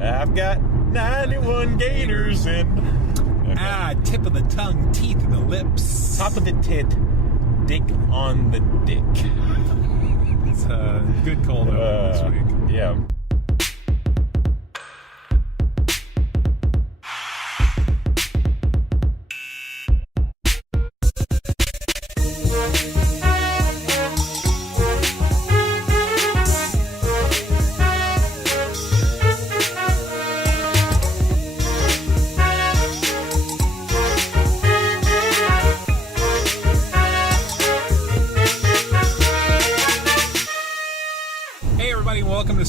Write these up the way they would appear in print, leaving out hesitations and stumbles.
I've got 91 gators and... Okay. Tip of the tongue, teeth in the lips. Top of the tit, dick on the dick. It's a good cold open this week. Yeah.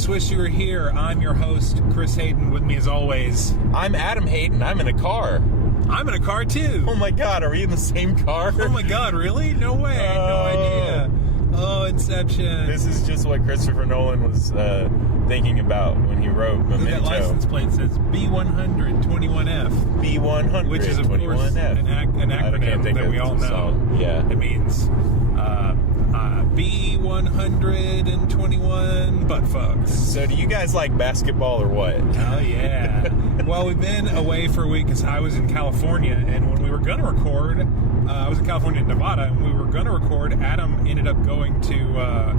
Wish you were here. I'm your host, Chris Hayden. With me as always, I'm Adam Hayden. I'm in a car. I'm in a car too. Oh my God, are we in the same car? Oh my God, really? No way. No idea. Oh, Inception. This is just what Christopher Nolan was thinking about when he wrote Memento. That license plate says B100-21F. B100, which is, of course, an acronym that we all know. Yeah. It means B121 butt fucks. So do you guys like basketball or what? Oh, yeah. Well, we've been away for a week because I was in California, and when we were going to record, I was in California and Nevada, and we were going to record, Adam ended up going to a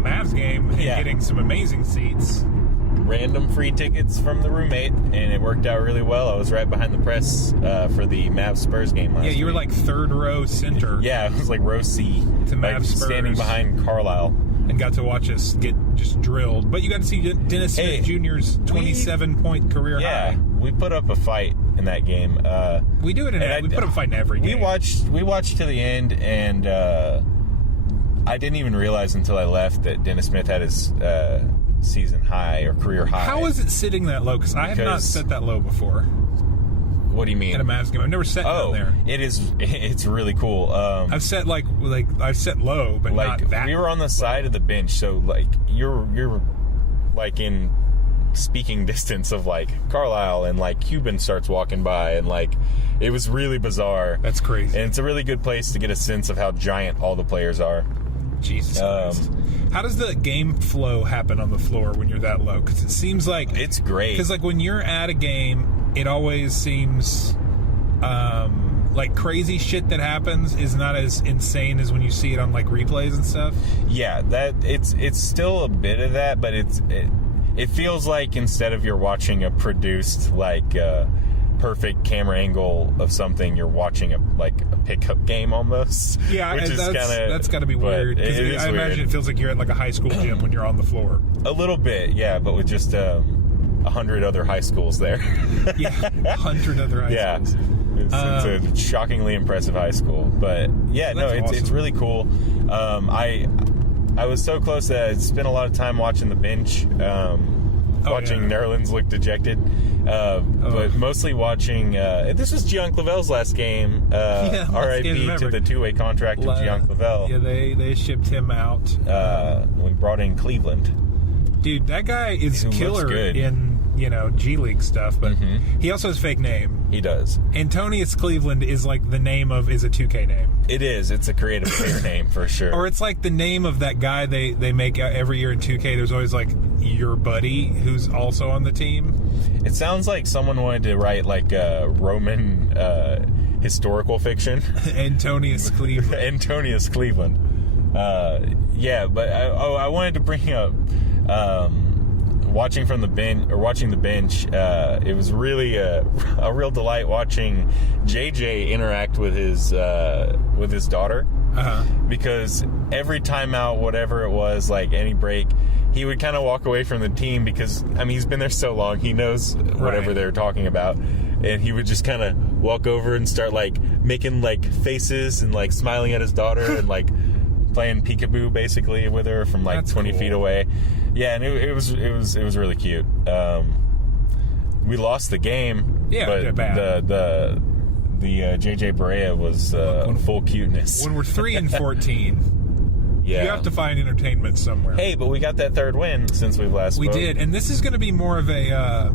Mavs game and getting some amazing seats. Random free tickets from the roommate, and it worked out really well. I was right behind the press for the Mavs Spurs game last week. Yeah, you were like third row center. Yeah, it was like row C. To Mavs Spurs. Standing behind Carlisle. And got to watch us get just drilled. But you got to see Dennis Smith Jr.'s 27-point career high. Yeah, we put up a fight in that game. We do it we put up a fight in every game. We watched to the end, and I didn't even realize until I left that Dennis Smith had his season high or career high. How is it sitting that low? Because I have not set that low before. What do you mean? At a Mavs game, I've never set down there. It's really cool. I've set I've set low, but not that. We were on the side of the bench, so like you're like in speaking distance of like Carlisle, and like Cuban starts walking by, and like it was really bizarre. That's crazy. And it's a really good place to get a sense of how giant all the players are. Jesus Christ. How does the game flow happen on the floor when you're that low? Because it seems like... It's great. Because like when you're at a game, it always seems like crazy shit that happens is not as insane as when you see it on like replays and stuff. Yeah, that it's still a bit of that, but it feels like instead of you're watching a produced like perfect camera angle of something, you're watching a pickup game almost. Yeah, which is that's got to be weird. I imagine it feels like you're at like a high school gym when you're on the floor. A little bit, yeah, but with just 100 other high schools there. Yeah, 100 other high schools. It's a shockingly impressive high school, but yeah, awesome. It's really cool. I was so close that I spent a lot of time watching the bench. Watching Nerlens look dejected, but mostly watching. This was Gian Clavel's last game. R.I.P. to the two-way contract of Gian Clavel. Yeah, they shipped him out. We brought in Cleveland. Dude, that guy is killer in G League stuff, but he also has a fake name. He does. Antonius Cleveland is like the name is a 2K name. It is. It's a creative player name for sure. Or it's like the name of that guy they make every year in 2K. There's always like your buddy who's also on the team. It sounds like someone wanted to write like Roman historical fiction. Antonius Cleveland. Antonius Cleveland. Yeah, but I wanted to bring up watching the bench. It was really a real delight watching JJ interact with his daughter. Because every timeout, whatever it was, like any break, he would kind of walk away from the team because, I mean, he's been there so long, he knows whatever they're talking about, and he would just kind of walk over and start like making like faces and like smiling at his daughter and like playing peekaboo basically with her from like 20 feet away. Yeah, and it was really cute. We lost the game, but the JJ Barea was full cuteness. When we're 3-14. Yeah. You have to find entertainment somewhere. Hey, but we got that third win since we've last spoke. We did, and this is going to be more of a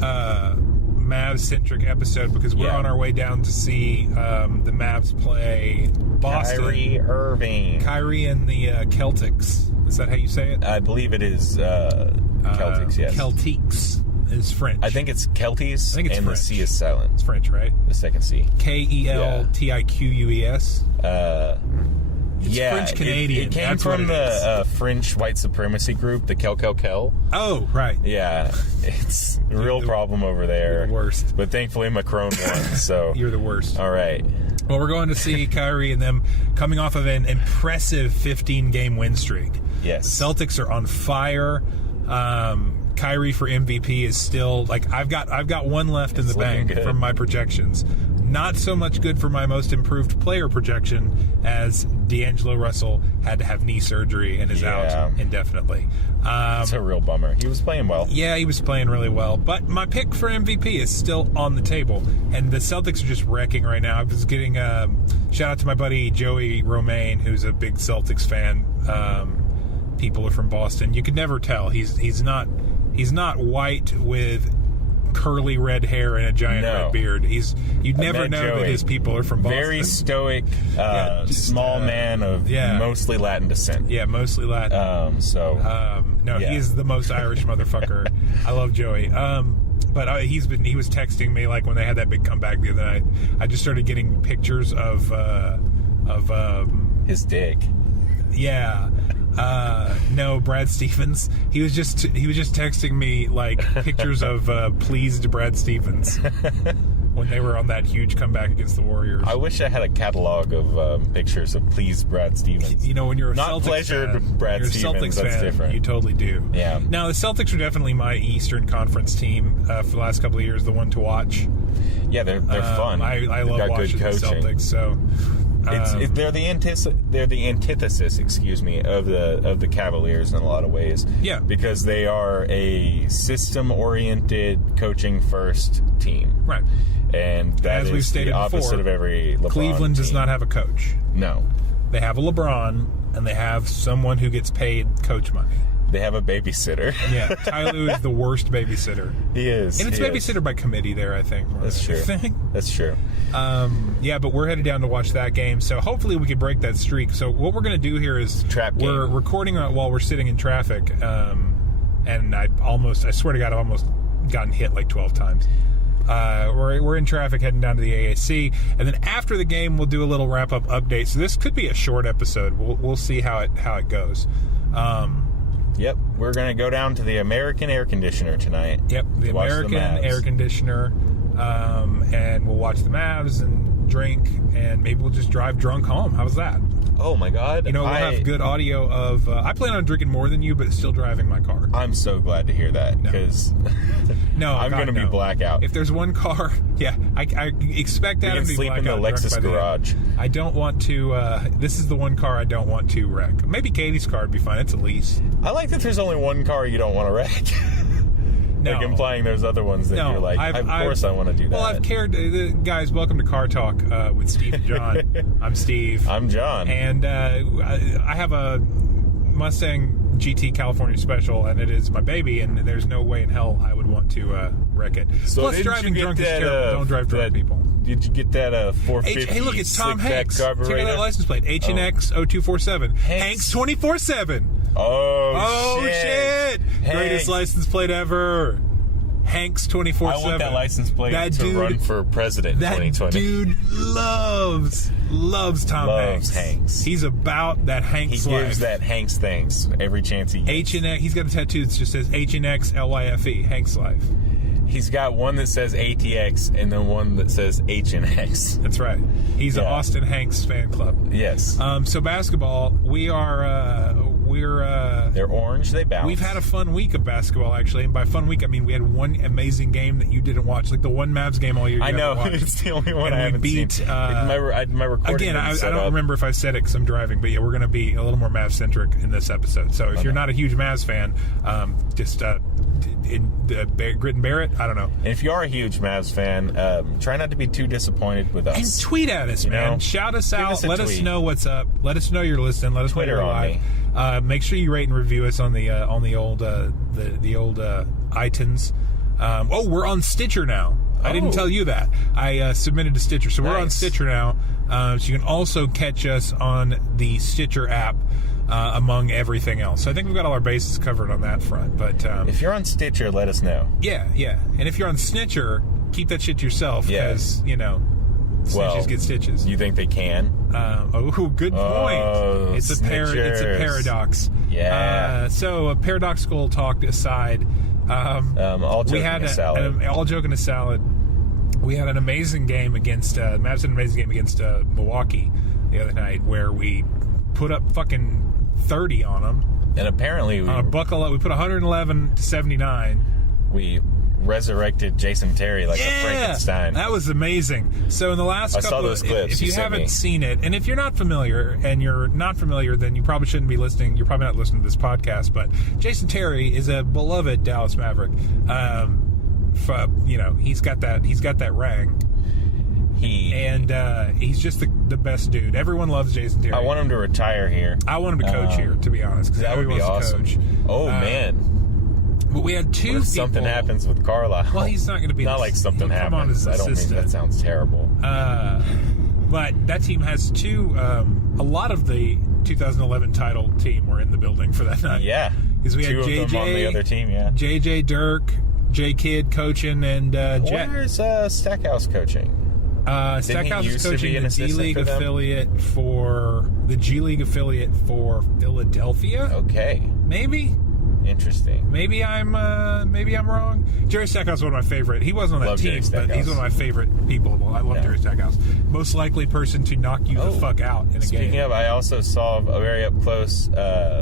Mavs-centric episode because we're on our way down to see the Mavs play Boston. Kyrie Irving. Kyrie and the Celtics. Is that how you say it? I believe it is Celtics, yes. Celtics. is French. I think it's Kelties, I think it's and French. the C is silent. It's French, right? The second C. Keltiqueus. It's Yeah, French Canadian. It came That's from what it the French white supremacy group, the Kel. Oh, right. Yeah, it's a real problem over there. You're the worst. But thankfully Macron won, so... You're the worst. All right. Well, we're going to see Kyrie and them coming off of an impressive 15-game win streak. Yes. The Celtics are on fire. Kyrie for MVP is still... Like, I've got one left in the bank good. from my projections. Not so much good for my most improved player projection, as D'Angelo Russell had to have knee surgery and is out indefinitely. It's a real bummer. He was playing well. Yeah, he was playing really well. But my pick for MVP is still on the table. And the Celtics are just wrecking right now. I was getting shout out to my buddy Joey Romaine, who's a big Celtics fan. People are from Boston. You could never tell. He's not white with curly red hair and a giant red beard. You'd never know Joey. that his people are from Boston. Very stoic, small man of mostly Latin descent. Yeah, mostly Latin. He is the most Irish motherfucker. I love Joey. But he was texting me like when they had that big comeback the other night. I just started getting pictures of his dick. Yeah. No, Brad Stevens. He was just texting me like pictures of pleased Brad Stevens when they were on that huge comeback against the Warriors. I wish I had a catalog of pictures of pleased Brad Stevens. You know, when you're a not Celtics pleasured fan, Brad you're Stevens, a Celtics that's fan, different. You totally do. Yeah. Now the Celtics are definitely my Eastern Conference team for the last couple of years, the one to watch. Yeah, they're fun. I love watching the Celtics. So. They're the antithesis, excuse me, of the Cavaliers in a lot of ways. Yeah, because they are a system-oriented, coaching-first team. Right, and that as we've stated the opposite before, of every LeBron Cleveland does team. not have a coach. No, they have a LeBron, and they have someone who gets paid coach money. They have a babysitter. Yeah, Ty Lue is the worst babysitter. He is. And it's babysitter by committee there, I think. That's true. That's true. Yeah, but we're headed down to watch that game, so hopefully we can break that streak. So what we're going to do here is we're recording while we're sitting in traffic, and I swear to God, I've almost gotten hit like 12 times. We're in traffic heading down to the AAC, and then after the game we'll do a little wrap-up update. So this could be a short episode. We'll see how it goes. Yep, we're going to go down to the American Air Conditioner tonight. Yep, the American Air Conditioner, and we'll watch the Mavs and drink, and maybe we'll just drive drunk home. How's that? Oh, my God. You know, we'll have good audio of... I plan on drinking more than you, but still driving my car. I'm so glad to hear that, because I'm going to be blackout. If there's one car... Yeah, I expect Adam to be blackout. We can sleep in the Lexus garage. I don't want to... this is the one car I don't want to wreck. Maybe Katie's car would be fine. It's a lease. I like that there's only one car you don't want to wreck. No. Like implying there's other ones that you're like, of course I want to do that. Well, I've cared... guys, welcome to Car Talk with Steve and John. I'm Steve. I'm John. And I have a Mustang GT California Special, and it is my baby, and there's no way in hell I would want to wreck it. So plus, driving drunk is terrible. Don't drive drunk, people. Did you get that 450? Hey, look, it's Tom Hanks. Check out carburetor? that license plate. HNX 0247. Hanks 24/7. Oh, shit! Greatest license plate ever. Hanks 24/7. I want that license plate to run for president in 2020. That dude loves Tom Hanks. He's about that Hanks life. He gives that Hanks things every chance he gets. HNX. He's got a tattoo that just says HNX LYFE. Hanks life. He's got one that says ATX and then one that says HNX. That's right. He's an Austin Hanks fan club. Yes. So basketball, they're orange, they bounce. We've had a fun week of basketball, actually, and by fun week I mean we had one amazing game that you didn't watch, like the one Mavs game all year. I know, it's the only one I haven't seen. My recording again, I don't remember if I said it because I'm driving, but yeah, we're going to be a little more Mavs centric in this episode. So if you're not a huge Mavs fan, just grit and bear it. I don't know. And if you are a huge Mavs fan, try not to be too disappointed with us. And tweet at us, man. Shout us out. Let us know what's up. Let us know you're listening. Let us know you're live. Make sure you rate and review us on the old iTunes. We're on Stitcher now. I didn't tell you that. I submitted to Stitcher, so we're on Stitcher now. So you can also catch us on the Stitcher app. among everything else. So I think we've got all our bases covered on that front. But if you're on Stitcher, let us know. Yeah. And if you're on Snitcher, keep that shit to yourself because, snitches get stitches. You think they can? Good point. It's a paradox. Yeah. So a paradoxical talk aside, all joking aside. All joking aside, we had an amazing game against Mavs had an amazing game against Milwaukee the other night where we put up fucking 30 on them. And apparently we put 111 to 79. We resurrected Jason Terry like a Frankenstein. That was amazing. So in the last couple saw those clips. If you haven't seen it, and if you're not familiar, then you probably shouldn't be listening. You're probably not listening to this podcast, but Jason Terry is a beloved Dallas Maverick. He's got that rang. He's just the best dude. Everyone loves Jason Terry. I want him to retire here. I want him to coach here, to be honest, because that would be awesome. To coach. Oh man. But we had two. What if something happens with Carlisle? Well, he's not going to be. Not like something happens. Come on as I don't assistant. mean that sounds terrible. But that team has two. A lot of the 2011 title team were in the building for that night. Yeah, because we two had JJ of them on the other team. Yeah, JJ, Dirk, J Kid coaching, and Jet. Where's Stackhouse coaching? Stackhouse is coaching the G League affiliate for Philadelphia. Okay, maybe. Interesting. Maybe I'm wrong. Jerry Stackhouse is one of my favorite. He wasn't on that team, but he's one of my favorite people. I love Jerry Stackhouse. Most likely person to knock you the fuck out in a game. Speaking of, I also saw a very up close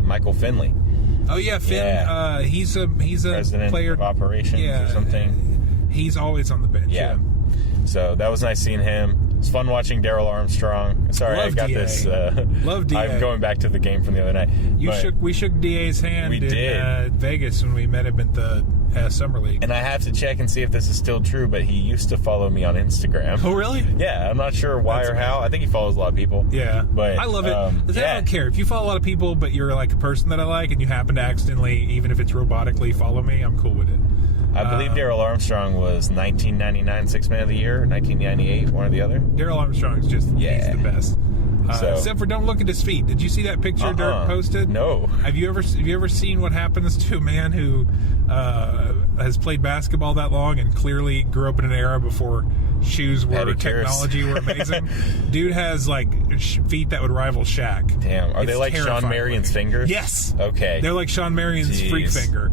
Michael Finley. Oh yeah, Finn. Yeah. He's a president player of operations or something. He's always on the bench. Yeah. So that was nice seeing him. It's fun watching Daryl Armstrong. Sorry, Love I got DA. this. Love DA. I'm going back to the game from the other night. We shook DA's hand in Vegas when we met him at the Summer League. And I have to check and see if this is still true, but he used to follow me on Instagram. Oh, really? Yeah, I'm not sure why or how. I think he follows a lot of people. Yeah. But I love it. I don't care. If you follow a lot of people, but you're like a person that I like, and you happen to accidentally, even if it's robotically, follow me, I'm cool with it. I believe Daryl Armstrong was 1999 Sixth Man of the Year, 1998, one or the other. Daryl Armstrong's just, he's the best. Except for don't look at his feet. Did you see that picture Dirk posted? No. Have you ever seen what happens to a man who has played basketball that long and clearly grew up in an era before shoes were technology were amazing? Dude has like feet that would rival Shaq. Damn. Are they like Sean Marion's fingers? Yes. Okay. They're like Sean Marion's freak finger.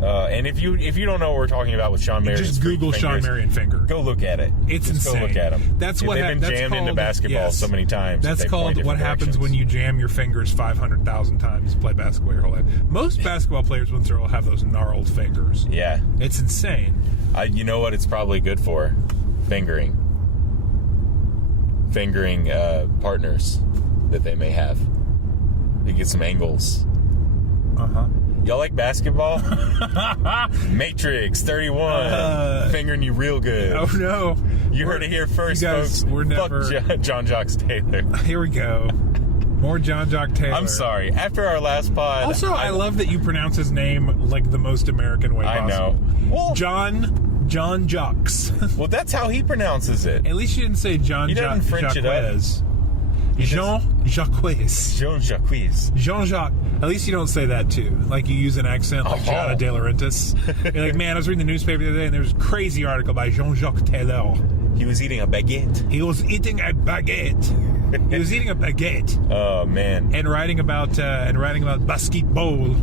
And if you don't know what we're talking about with Sean Marion's just Google Sean Marion finger. Go look at it. It's just insane. Go look at him. That's what they've been jammed into basketball so many times. That's called what happens when you jam your fingers 500,000 times to play basketball your whole life. Most basketball players once in a while have those gnarled fingers. Yeah, it's insane. You know what? It's probably good for fingering partners that they may have. You get some angles. Y'all like basketball? Matrix 31 fingering you real good. Oh no! You heard it here first, folks. We're never Fuck John Jacques Taylor. Here we go. More John Jacques Taylor. I'm sorry. After our last pod. Also, I love that you pronounce his name like the most American way possible. I know. Well, John Jacques. Well, that's how he pronounces it. At least you didn't say John. He doesn't French it up. Jean-Jacques. At least you don't say that too. Like you use an accent like Gianna De Laurentiis. You're like, man, I was reading the newspaper the other day and there was a crazy article by Jean-Jacques Taylor. He was eating a baguette. He was eating a baguette. Oh man. And writing about basketball.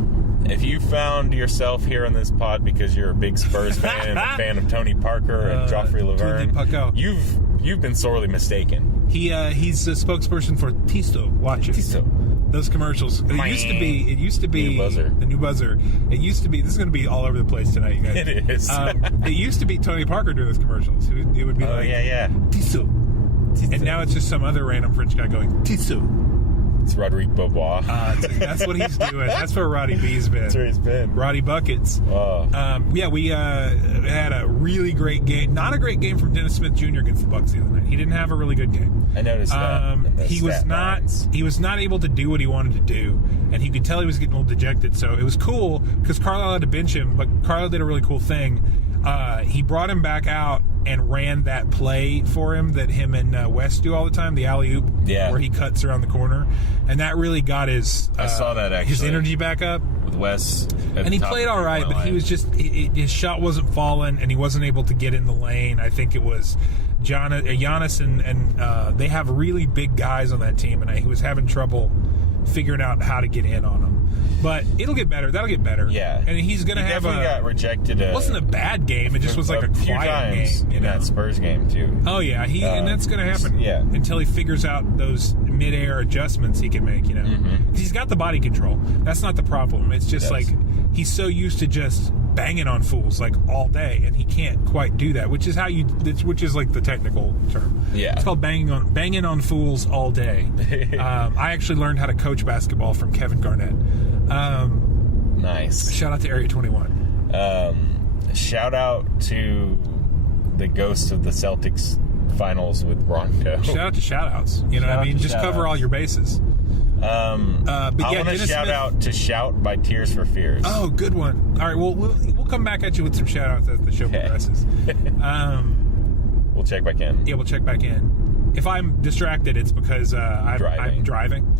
If you found yourself here on this pod because you're a big Spurs fan and a fan of Tony Parker and Joffrey Laverne, you've been sorely mistaken. He's a spokesperson for Tissot watches. Tissot. Those commercials. It used to be the new buzzer. It used to be. This is going to be all over the place tonight, you guys. It is. It used to be Tony Parker doing those commercials. It would be Tissot. And now it's just some other random French guy going Tissot. It's Rodrigue Beaubois. That's what he's doing. That's where Roddy B's been. That's where he's been. Roddy Buckets. Oh. We had a really great game. Not a great game from Dennis Smith Jr. against the Bucks the other night. He didn't have a really good game. I noticed that. He was not able to do what he wanted to do, and he could tell he was getting a little dejected. So it was cool because Carlisle had to bench him, but Carlisle did a really cool thing. He brought him back out and ran that play for him that him and West do all the time, the alley-oop, where he cuts around the corner. And that really got his I saw that actually. His energy back up. With Wes. And he played all right, but he was just, his shot wasn't falling, and he wasn't able to get in the lane. I think it was Giannis, and they have really big guys on that team, and he was having trouble figuring out how to get in on them. But it'll get better. That'll get better. Yeah. And he's going to have got rejected. It wasn't a bad game. It just was like a few quiet times game. In that Spurs game, too. Oh, yeah. And that's going to happen. Yeah. Until he figures out those mid-air adjustments he can make, you know. Because he's got the body control. That's not the problem. It's just like he's so used to just banging on fools like all day, and he can't quite do that, which is like the technical term. Yeah. It's called banging on fools all day. I actually learned how to coach basketball from Kevin Garnett. Nice. Shout out to Area 21. Shout out to the ghost of the Celtics finals with Rondo. Shout out to shout outs. You know what I mean? Just cover all your bases. I want to shout out to Shout by Tears for Fears. Oh, good one. All right, we'll come back at you with some shout outs as the show progresses. We'll check back in. Yeah, we'll check back in. If I'm distracted, it's because I'm driving.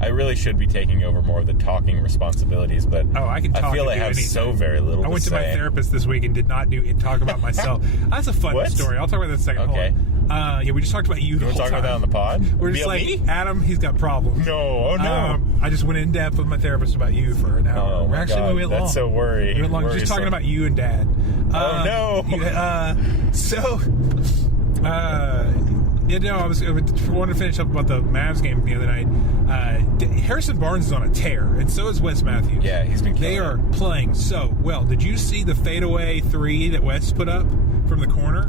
I really should be taking over more of the talking responsibilities, but I can talk. I feel I have anything. so very little I went to my therapist this week and did not talk about myself. That's a fun story. I'll talk about that in a second. Okay. Yeah, we just talked about you the whole time. Talk about that on the pod? We're just like, me? Adam, he's got problems. No, oh no. I just went in depth with my therapist about you for an hour. Oh, my God. We went long. That's so worrying. We went long just talking about you and Dad. Oh, no. I wanted to finish up about the Mavs game the other night. Harrison Barnes is on a tear, and so is Wes Matthews. Yeah, he's been killing They are playing so well. Did you see the fadeaway 3 that Wes put up from the corner?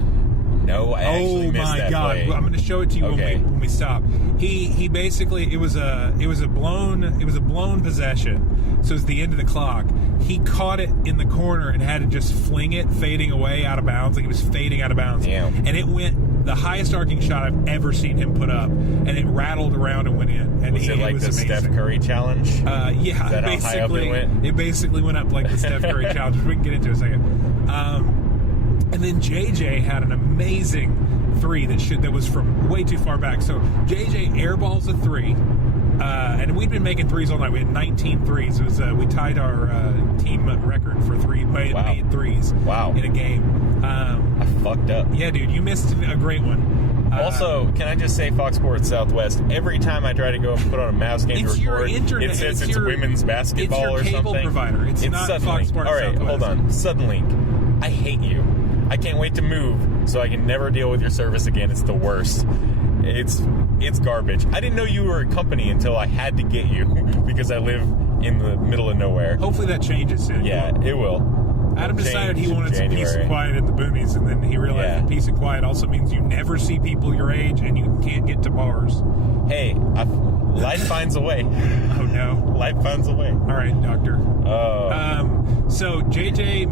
No, I actually missed that play. I'm going to show it to you when we stop. He basically it was a blown possession. So it was the end of the clock. He caught it in the corner and had to just fling it, fading away out of bounds. Like he was fading out of bounds. Damn. And it went the highest arcing shot I've ever seen him put up, and it rattled around and went in. And was it like the amazing. Steph Curry challenge? Yeah, Is that how high up it went? It basically went up like the Steph Curry challenge, which we can get into in a second. And then JJ had an amazing 3 that was from way too far back. So JJ airballs a 3, and we'd been making 3s all night. We had 19 3s. It was we tied our team record for made 3s in a game. I fucked up. Yeah, dude, you missed a great one. Also, can I just say Fox Sports Southwest, every time I try to go and put on a Mavs game to record, it says it's women's basketball or something. It's your cable provider. It's not Suddenlink. Fox Sports All right, Southwest. hold on. Suddenlink. I hate you. I can't wait to move so I can never deal with your service again. It's the worst. It's garbage. I didn't know you were a company until I had to get you because I live in the middle of nowhere. Hopefully that changes soon. Yeah, it will. Adam decided he wanted some peace and quiet in the boonies, and then he realized that peace and quiet also means you never see people your age and you can't get to bars. Hey, life finds a way. Oh, no. Life finds a way. All right, doctor. So JJ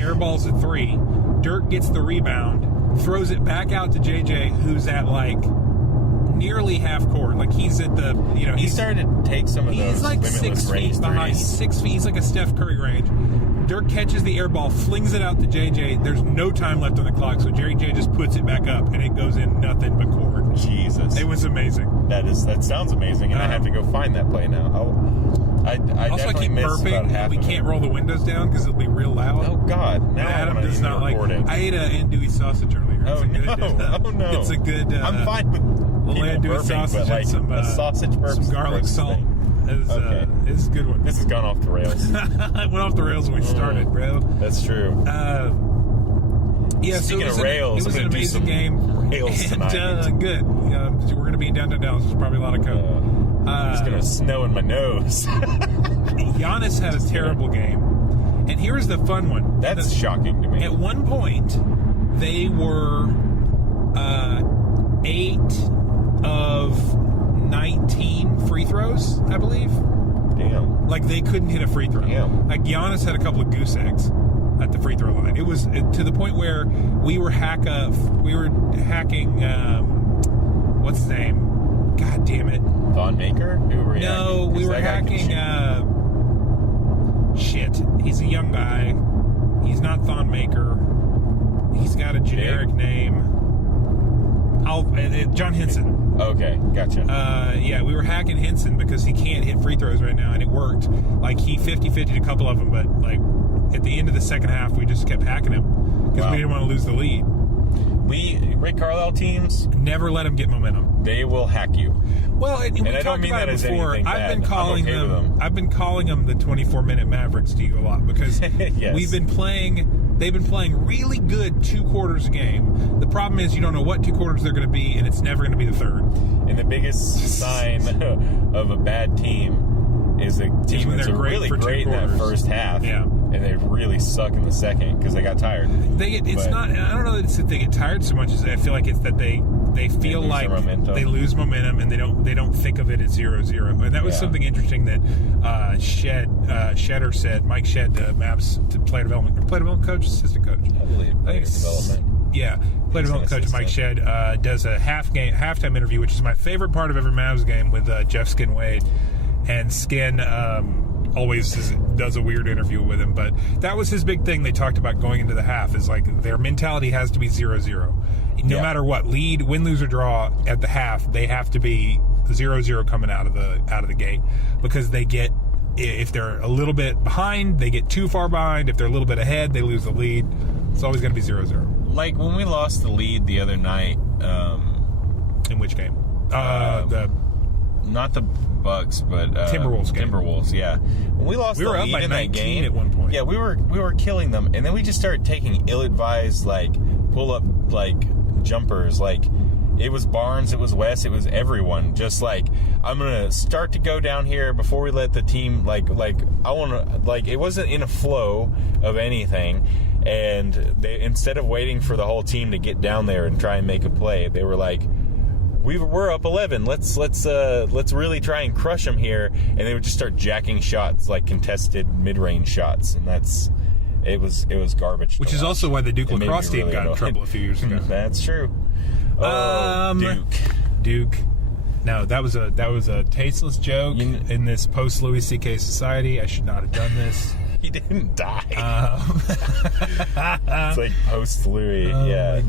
airballs a 3. Dirk gets the rebound, throws it back out to JJ, who's at like nearly half court. Like he's at the, he started to take some of those. He's like limitless 6 range feet behind. threes. He's 6 feet. He's like a Steph Curry range. Dirk catches the air ball, flings it out to JJ. There's no time left on the clock, so JJ just puts it back up, and it goes in nothing but court. Jesus, it was amazing. That sounds amazing, and I have to go find that play now. I also, I keep burping, and we can't roll the windows down because it'll be real loud. Oh God! Now Adam does not like. I ate an andouille sausage earlier. Oh no! It's a good. I'm fine with little andouille sausage and some a sausage burp, some garlic salt. This is a good one. This has gone off the rails. It went off the rails when we started, bro. That's true. Yeah, Speaking of rails, it was an amazing game. Rails tonight. Good. We're going to be in downtown Dallas. There's probably a lot of code. It's going to snow in my nose. Giannis had a terrible game. And here's the fun one. That's shocking to me. At one point, they were 8 of 19 free throws, I believe. Damn. Like, they couldn't hit a free throw. Damn. Like, Giannis had a couple of goose eggs at the free throw line. It was to the point where we were hacking, what's his name? God damn it. Thon Maker? Who were you No, we were hacking, shit. He's a young guy. He's not Thon Maker. He's got a generic name. John Henson. Okay, gotcha. Yeah, we were hacking Henson because he can't hit free throws right now, and it worked. Like, he 50-50'd a couple of them, but, like, at the end of the second half, we just kept hacking him because we didn't want to lose the lead. Rick Carlisle teams, never let them get momentum. They will hack you. Well, and I don't mean that as anything bad. I've been calling them the 24-minute Mavericks to you a lot because yes. They've been playing really good 2 quarters a game. The problem is you don't know what 2 quarters they're going to be, and it's never going to be the third. And the biggest sign of a bad team is a team that's really great in that first half, and they really suck in the second because they got tired. I don't know that they get tired so much as I feel like it's that they feel like they lose momentum and they don't think of it as 0-0. And that was something interesting that Shedder said. Mike Shed, Mavs player development coach, assistant coach. I believe player development. Yeah, player development coach Mike Shed does a halftime interview, which is my favorite part of every Mavs game, with Jeff Skin Wade. And Skin always does a weird interview with him, but that was his big thing. They talked about going into the half is like their mentality has to be 0-0. No matter what, lead, win, lose, or draw at the half, they have to be 0-0 coming out of the gate, because they get, if they're a little bit behind, they get too far behind. If they're a little bit ahead, they lose the lead. It's always going to be 0-0. Like when we lost the lead the other night. In which game? Not the Bucks, but Timberwolves game. Timberwolves, yeah. When we lost, we were up by 19 at one point. Yeah, we were killing them, and then we just started taking ill-advised pull-up jumpers. Like, it was Barnes, it was Wes, it was everyone. Just like, I'm gonna start to go down here before we let the team I want to it wasn't in a flow of anything. And they, instead of waiting for the whole team to get down there and try and make a play, they were like, we're up 11. Let's really try and crush them here. And they would just start jacking shots, like contested mid-range shots, and it was garbage. Which is also why the Duke lacrosse team got in trouble a few years ago. That's true. Duke. No, that was a tasteless joke in this post Louis C.K. society. I should not have done this. He didn't die. It's like post Louis.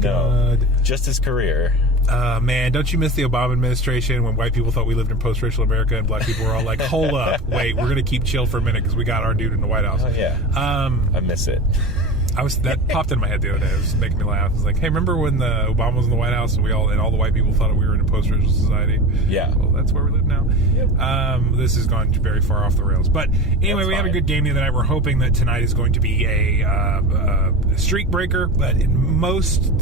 God. Just his career. Man, don't you miss the Obama administration when white people thought we lived in post-racial America and black people were all like, hold up, wait, we're going to keep chill for a minute because we got our dude in the White House. Oh, yeah. I miss it. That popped in my head the other day. It was making me laugh. It was like, hey, remember when Obama was in the White House and all the white people thought we were in a post-racial society? Yeah. Well, that's where we live now. Yep. This has gone very far off the rails. But anyway, we had a good game the other night. We're hoping that tonight is going to be a streak breaker, but the most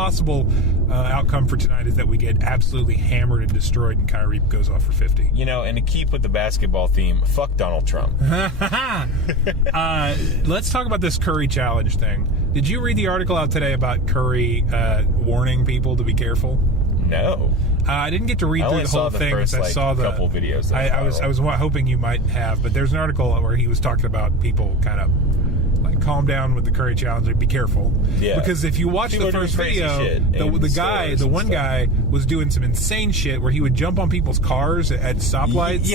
possible outcome for tonight is that we get absolutely hammered and destroyed and Kyrie goes off for 50. And to keep with the basketball theme, fuck Donald Trump. Let's talk about this Curry challenge thing. Did you read the article out today about Curry warning people to be careful? No. I didn't get to read through the whole thing. I saw the couple videos. I was hoping you might have, but there's an article where he was talking about people kind of like calm down with the Curry challenge and be careful. Yeah. Because if you watch the first video, the one guy was doing some insane shit where he would jump on people's cars at stoplights,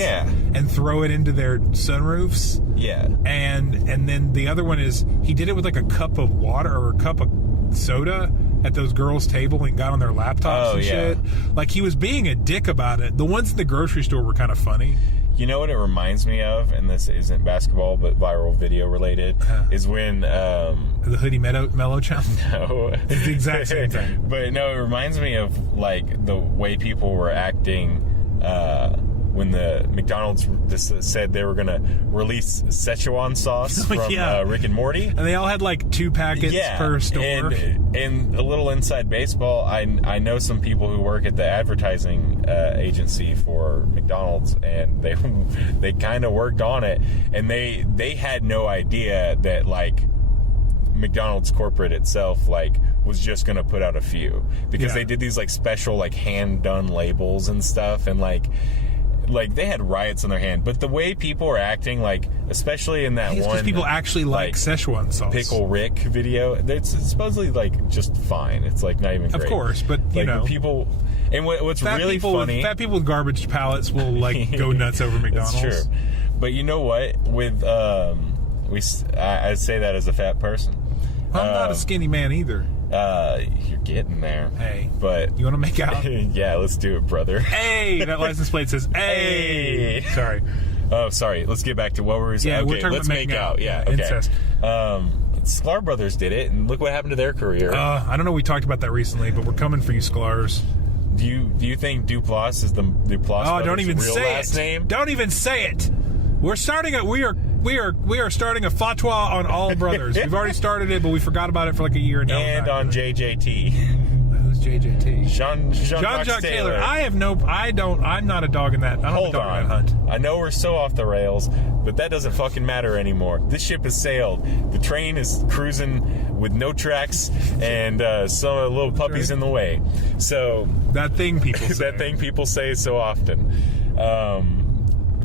and throw it into their sunroofs. Yeah. And then the other one is he did it with like a cup of water or a cup of soda at those girls' table and got on their laptops and shit. Like, he was being a dick about it. The ones at the grocery store were kind of funny. You know what it reminds me of, and this isn't basketball but viral video related, is when the Hoodie Mellow challenge. No, it's the exact same thing. But no, it reminds me of like the way people were acting when the McDonald's said they were going to release Szechuan sauce from Rick and Morty. And they all had like 2 packets per store. And a little inside baseball, I know some people who work at the advertising agency for McDonald's, and they kind of worked on it, and they had no idea that like McDonald's corporate itself was just going to put out a few, because they did these like special like hand done labels and stuff, and like they had riots in their hand. But the way people were acting, like especially in that one, because people actually like Szechuan sauce. Pickle Rick video, it's supposedly like just fine. It's like not even great. Of course, but you know, people. And what's really funny, fat people with garbage palates will like go nuts over McDonald's. That's true. But you know what? With I say that as a fat person. I'm not a skinny man either. You're getting there. Hey. But you want to make out? Yeah, let's do it, brother. Hey, that license plate says hey. Sorry. Oh, sorry. Let's get back to what we were saying. Yeah, okay, we're talking let's about make making out. Yeah, okay. Incest. Sklar Brothers did it, and look what happened to their career. I don't know. We talked about that recently, but we're coming for you, Sklars. Do you think Duplass is the Duplass Brothers' don't even real say last it. name? Don't even say it. We're starting a we are starting a fatwa on all brothers. We've already started it, but we forgot about it for like a year. And on JJT. Who's JJT? Jean-Jacques Taylor. I'm not a dog in that. I don't Hold on. Hunt. I know we're so off the rails, but that doesn't fucking matter anymore. This ship has sailed. The train is cruising with no tracks and some little puppies in the way. So that thing people say. That thing people say so often.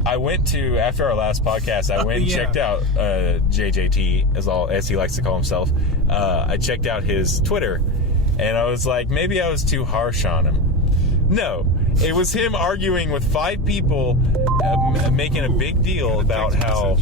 I went to, after our last podcast, I went and checked out JJT, as he likes to call himself. I checked out his Twitter, and I was like, maybe I was too harsh on him. No, it was him arguing with 5 people, making a big deal about how...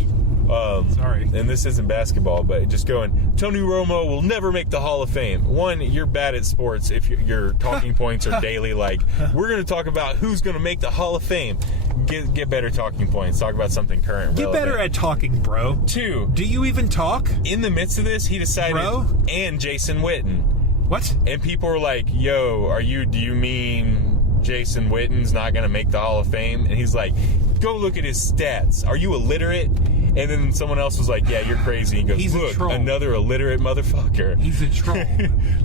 Sorry. And this isn't basketball, but just going, Tony Romo will never make the Hall of Fame. One, you're bad at sports if your talking points are daily like, we're going to talk about who's going to make the Hall of Fame. Get better talking points. Talk about something current. Get better at talking, bro. 2. Do you even talk? In the midst of this, he decided, bro? And Jason Witten. What? And people were like, yo, do you mean Jason Witten's not going to make the Hall of Fame? And he's like, go look at his stats. Are you illiterate? And then someone else was like, yeah, you're crazy. He goes, look, another illiterate motherfucker. He's a troll.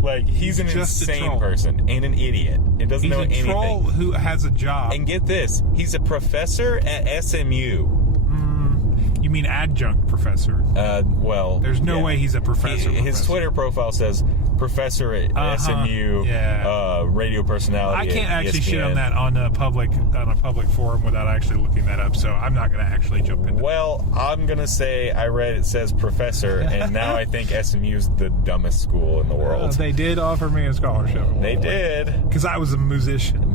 Like, he's an insane person and an idiot. He doesn't know anything. He's a troll who has a job. And get this, he's a professor at SMU. You mean adjunct professor? Well... There's no way he's a professor. His Twitter profile says professor at SMU, radio personality. I can't actually shit on that on a public forum without actually looking that up, so I'm not going to actually jump into Well, I'm going to say I read it says professor, and now I think SMU's the dumbest school in the world. They did offer me a scholarship. They did. Because I was a musician.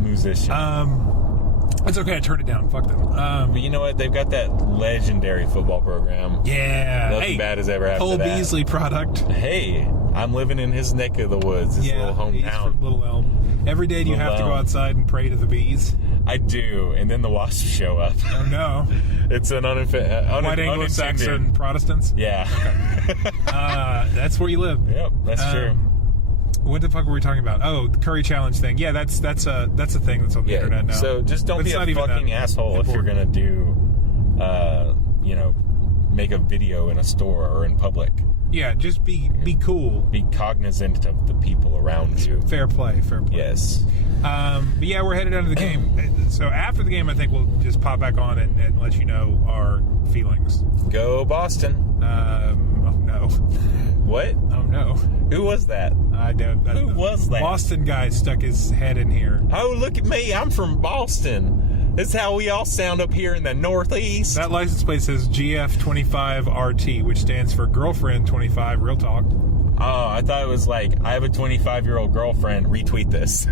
It's okay, I turned it down. Fuck them. But you know what? They've got that legendary football program. Yeah. Nothing bad has ever happened to that. Cole Beasley product. Hey, I'm living in his neck of the woods, his little hometown. He's from Little Elm. Every day do you have to go outside and pray to the bees? I do, and then the wasps show up. Oh, no. It's an White Anglo-Saxon Protestants? Yeah. Okay. That's where you live. Yep, that's true. What the fuck were we talking about? Oh, the Curry Challenge thing. Yeah, that's a thing that's on the internet now. So just don't be a fucking asshole if you're going to do, make a video in a store or in public. Yeah, just be cool. Be cognizant of the people around you. Fair play. Yes. But yeah, we're headed down to the game. So after the game, I think we'll just pop back on and let you know our feelings. Go Boston. Oh, no. What? Oh, no. Who was that? Who was that? Boston guy stuck his head in here. Oh, look at me. I'm from Boston. This is how we all sound up here in the Northeast. That license plate says GF25RT, which stands for Girlfriend 25, Real Talk. Oh, I thought it was like, I have a 25-year-old girlfriend. Retweet this.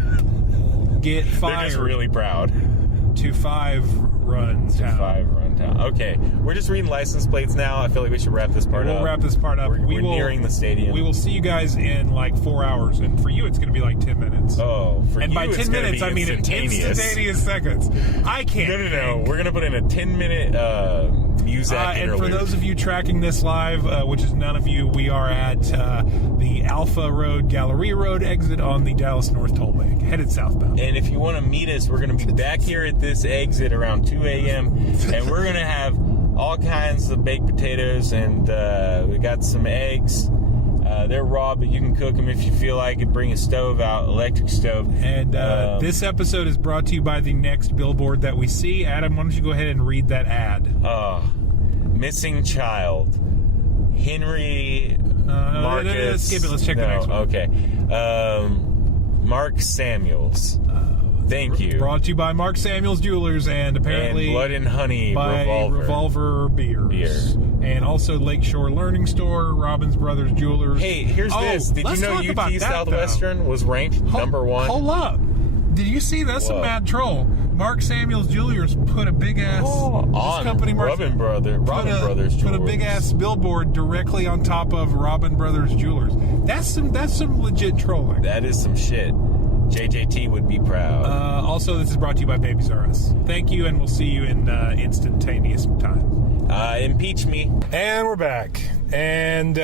Get fired. They're just really proud. To 5 run town. 5 run town. Okay, we're just reading license plates now. I feel like we should wrap this part up. We'll wrap this part up. We're nearing the stadium. We will see you guys in like 4 hours, and for you, it's going to be like 10 minutes. Oh, for and you, by 10 minutes, I mean instantaneous seconds. I can't. No. We're going to put in a 10-minute music and for those of you tracking this live, which is none of you, we are at the Alpha Road, Galleria Road exit on the Dallas North Tollway, headed southbound. And if you want to meet us, we're going to be back here at this exit around 2 a.m. and we're going to have all kinds of baked potatoes, and we got some eggs. They're raw, but you can cook them if you feel like it. Bring a stove out, electric stove. And this episode is brought to you by the next billboard that we see. Adam, why don't you go ahead and read that ad? Missing child. Henry Marcus. Skip it. Let's check the next one. Okay. Mark Samuels. Thank you. Brought to you by Mark Samuels Jewelers and apparently and Blood and Honey by Revolver Beers. And also Lakeshore Learning Store, Robbins Brothers Jewelers. Hey, here's this. Did you know UT Southwestern was ranked number 1? Hold up. Did you see that's a mad troll? Mark Samuels Jewelers put a big ass on company Robin Brothers Jewelers. Put a big ass billboard directly on top of Robin Brothers Jewelers. That's some legit trolling. That is some shit. JJT would be proud. Also, this is brought to you by Babies R Us. Thank you, and we'll see you in instantaneous time. Impeach me. And we're back. And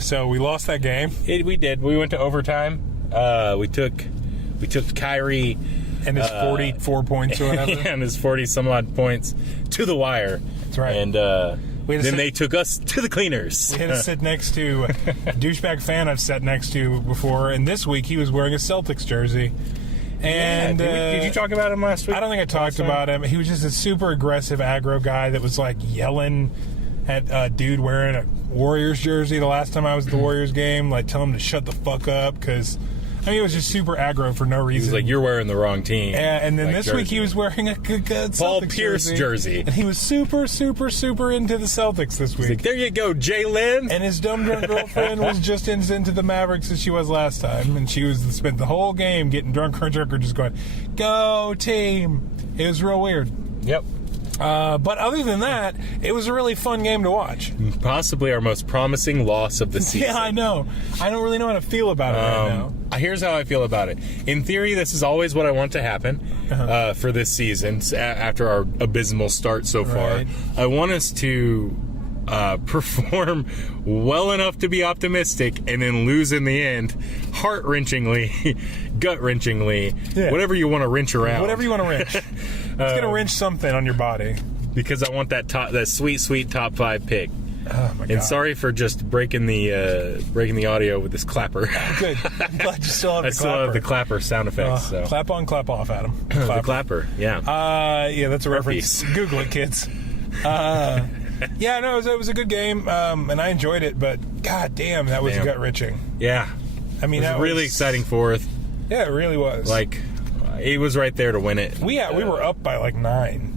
so we lost that game. We did. We went to overtime. We took Kyrie and his 44 points or whatever. And his 40 some odd points to the wire. That's right. And then they took us to the cleaners. We had to sit next to a douchebag fan I've sat next to before, and this week he was wearing a Celtics jersey. And did you talk about him last week? I don't think I talked about him. He was just a super aggressive aggro guy that was like yelling at a dude wearing a Warriors jersey the last time I was at the Warriors game, like telling him to shut the fuck up because it was just super aggro for no reason. He was like, "You're wearing the wrong team." And then this week he was wearing a Paul Celtics Pierce jersey. And he was super, super, super into the Celtics this week. He's like, there you go, Jalen. And his dumb drunk girlfriend was just as into the Mavericks as she was last time. And she spent the whole game getting drunker, just going, "Go team." It was real weird. Yep. But other than that, it was a really fun game to watch. Possibly our most promising loss of the season. Yeah, I know. I don't really know how to feel about it right now. Here's how I feel about it. In theory, this is always what I want to happen for this season after our abysmal start so far. Right. I want us to perform well enough to be optimistic and then lose in the end, heart-wrenchingly, gut-wrenchingly, whatever you want to wrench around. Whatever you want to wrench. It's going to wrench something on your body. Because I want that sweet, sweet top 5 pick. Oh my God. And sorry for just breaking the audio with this clapper. Good. I'm glad you still have the clapper. I still have the clapper sound effects. So. Clap on, clap off, Adam. The clapper, yeah. Yeah, that's a reference. Google it, kids. Yeah, no, it was a good game, and I enjoyed it, but god damn, that was gut-wrenching. Yeah. I mean, it was really exciting fourth. Yeah, it really was. Like, it was right there to win it. We were up by like 9.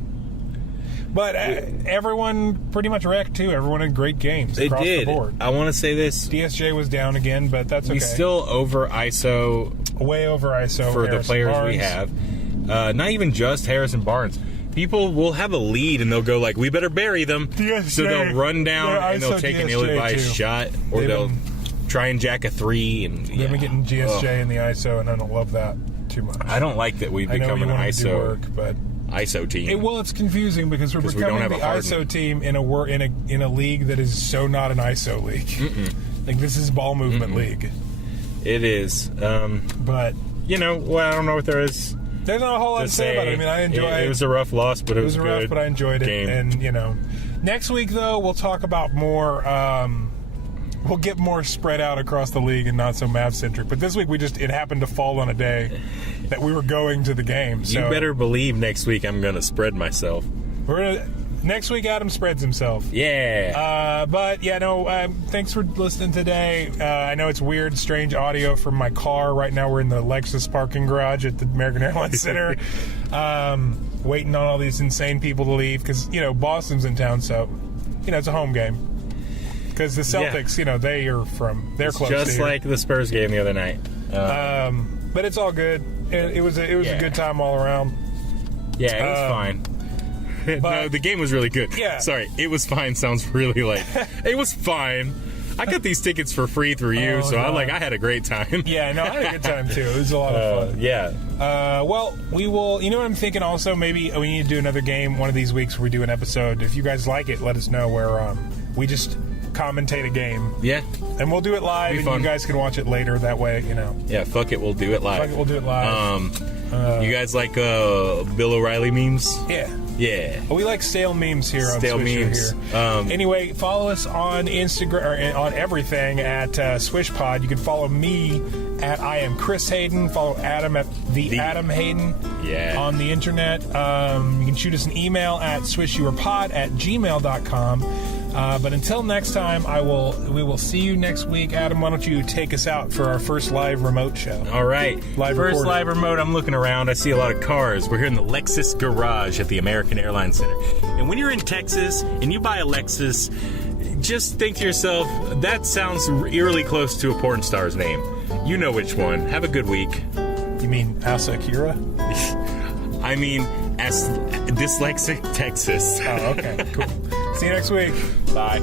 But everyone pretty much wrecked, too. Everyone had great games across the board. I want to say this. DSJ was down again, but that's okay. We still over ISO. Way over ISO. For the players Barnes. We have. Not even just Harrison Barnes. People will have a lead, and they'll go like, we better bury them. DSJ. So they'll run down, and they'll take an ill-advised shot, or they'll try and jack a 3. And they've been getting GSJ in the ISO, and I don't love that too much. I don't like that we've become an ISO. ISO team. It's confusing because we're becoming the ISO team in a league that is so not an ISO league. Like, this is ball movement league. It is. But I don't know what there is. There's not a whole lot to say about it. I mean, I enjoyed it. It was a rough loss, but it was rough, good. But I enjoyed it. Game. And next week though, we'll talk about more. We'll get more spread out across the league and not so Mav centric. But this week it happened to fall on a day that we were going to the game. So you better believe next week I'm going to spread myself. Next week Adam spreads himself. Yeah. Thanks for listening today. I know it's weird, strange audio from my car. Right now we're in the Lexus parking garage at the American Airlines Center, waiting on all these insane people to leave because Boston's in town, so it's a home game. Because the Celtics, they're close. Just like the Spurs game the other night. But it's all good. It was a good time all around. Yeah, it was fine. No, the game was really good. Yeah. Sorry, it was fine sounds really like... It was fine. I got these tickets for free through you, I had a great time. Yeah, no, I had a good time too. It was a lot of fun. Yeah. Well, we will... You know what I'm thinking also? Maybe we need to do another game one of these weeks where we do an episode. If you guys like it, let us know where we just commentate a game. Yeah. And we'll do it live, and you guys can watch it later. That way, Yeah, fuck it, we'll do it live. Fuck it, we'll do it live. You guys like Bill O'Reilly memes? Yeah. Yeah. We like stale memes here on Stale memes. Here. Anyway, follow us on Instagram, or on everything at SwishPod. You can follow me at I am Chris Hayden. Follow Adam at the Adam Hayden on the internet. You can shoot us an email at swishyouwerepod@gmail.com. But until next time, we will see you next week. Adam, why don't you take us out for our first live remote show? All right. First live remote, I'm looking around. I see a lot of cars. We're here in the Lexus garage at the American Airlines Center. And when you're in Texas and you buy a Lexus, just think to yourself, that sounds eerily close to a porn star's name. You know which one. Have a good week. You mean Asakura? I mean, dyslexic Texas. Oh, okay, cool. See you next week. Bye.